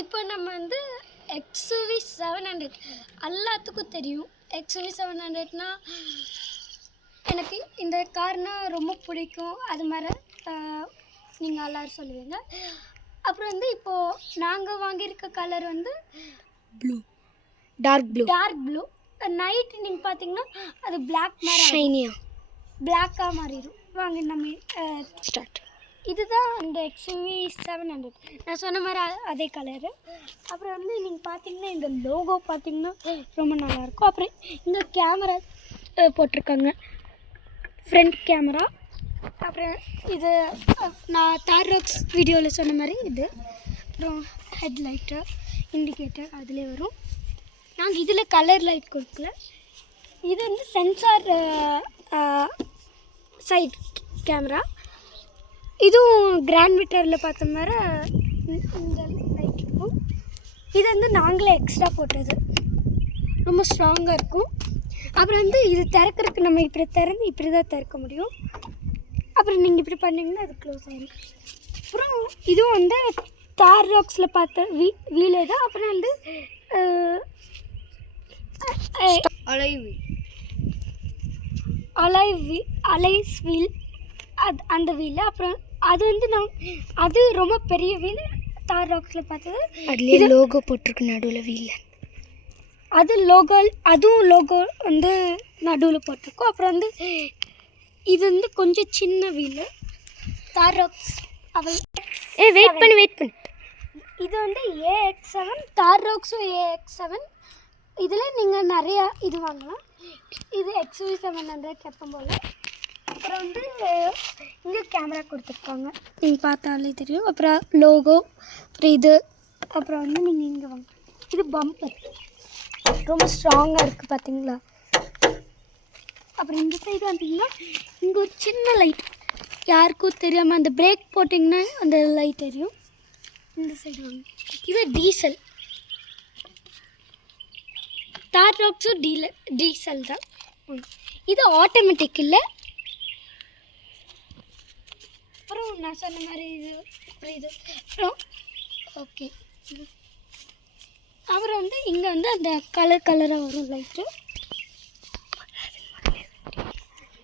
இப்போ நம்ம வந்து எக்ஸ்யூவி 700 எல்லாத்துக்கும் தெரியும். எக்ஸ்யூவி 700னா எனக்கு இந்த கார்னால் ரொம்ப பிடிக்கும். அது மாதிரி நீங்கள் எல்லோரும் சொல்லுவீங்க. அப்புறம் வந்து இப்போது நாங்கள் வாங்கியிருக்க கலர் வந்து ப்ளூ, டார்க் ப்ளூ. நைட்டு நீங்கள் பார்த்தீங்கன்னா அது பிளாக் மாதிரி ஷைனியாக பிளாக்காக மாறிடும். வாங்க நம்ம ஸ்டார்ட். இதுதான் அந்த எக்ஸ்யூவி 700. நான் சொன்ன மாதிரி அதே கலரு. அப்புறம் வந்து நீங்கள் பார்த்தீங்கன்னா இந்த லோகோ பார்த்தீங்கன்னா ரொம்ப நல்லாயிருக்கும். அப்புறம் இந்த கேமரா போட்டிருக்காங்க, ஃப்ரண்ட் கேமரா. அப்புறம் இது நான் தார் ராக்ஸ் வீடியோவில் சொன்ன மாதிரி இது. அப்புறம் ஹெட்லைட்டு, இண்டிகேட்டர் அதிலே வரும். நாங்கள் இதில் கலர் லைட் கொடுக்கல. இது வந்து சென்சார் சைட் கேமரா. இதுவும் கிராண்ட் மீட்டரில் பார்த்த மாதிரி இந்த லைட் இருக்கும். இது வந்து நாங்களே எக்ஸ்ட்ரா போட்டது, ரொம்ப ஸ்ட்ராங்காக இருக்கும். அப்புறம் வந்து இது திறக்கிறதுக்கு நம்ம இப்படி திறந்து இப்படி தான் திறக்க முடியும். அப்புறம் நீங்கள் இப்படி பண்ணிங்கன்னா அது க்ளோஸ் ஆகிடும். அப்புறம் இதுவும் வந்து தார் ராக்ஸில் பார்த்த வீலே தான். அப்புறம் வந்து அலைஸ் வீல், அந்த வீல். அப்புறம் அது வந்து அது ரொம்ப பெரிய வீல் தார் ராக்ஸில் பார்த்தது. அதுலேயே லோகோ போட்டிருக்கு நடுவில் வீலில். அதுவும் லோகோ வந்து நடுவில் போட்டிருக்கோம். அப்புறம் வந்து இது வந்து கொஞ்சம் சின்ன வீல் தார் ராக்ஸ். வெயிட் பண்ணு. இது வந்து AX7, தார் ராக்ஸும் AX7. இதில் நீங்கள் நிறையா இது வாங்கலாம். இது எக்ஸ்யூவி 700 எப்பவும் போல். அப்புறம் வந்து இங்கே கேமரா கொடுத்துருக்காங்க, நீங்கள் பார்த்தாலே தெரியும். அப்புறம் லோகோ, அப்புறம் இது. அப்புறம் வந்து நீங்கள் இங்கே வாங்க, இது பம்பர் ரொம்ப ஸ்ட்ராங்காக இருக்குது பார்த்தீங்களா. அப்புறம் இந்த சைடு வந்தீங்கன்னா இங்கே ஒரு சின்ன லைட், யாருக்கும் தெரியாமல் அந்த பிரேக் போட்டிங்கன்னா அந்த லைட் தெரியும். இந்த சைடு வாங்க, இது டீசல். தார் ராக்ஸும் டீசல் தான். இது ஆட்டோமேட்டிக் இல்லை. அப்புறம் நான் சொன்ன மாதிரி இது அப்புறம் ஓகே. அப்புறம் வந்து இங்கே வந்து அந்த கலராக வரும் லைட்டு.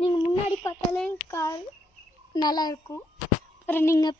நீங்கள் முன்னாடி பார்த்தாலே கார் நல்லாயிருக்கும். அப்புறம் நீங்கள்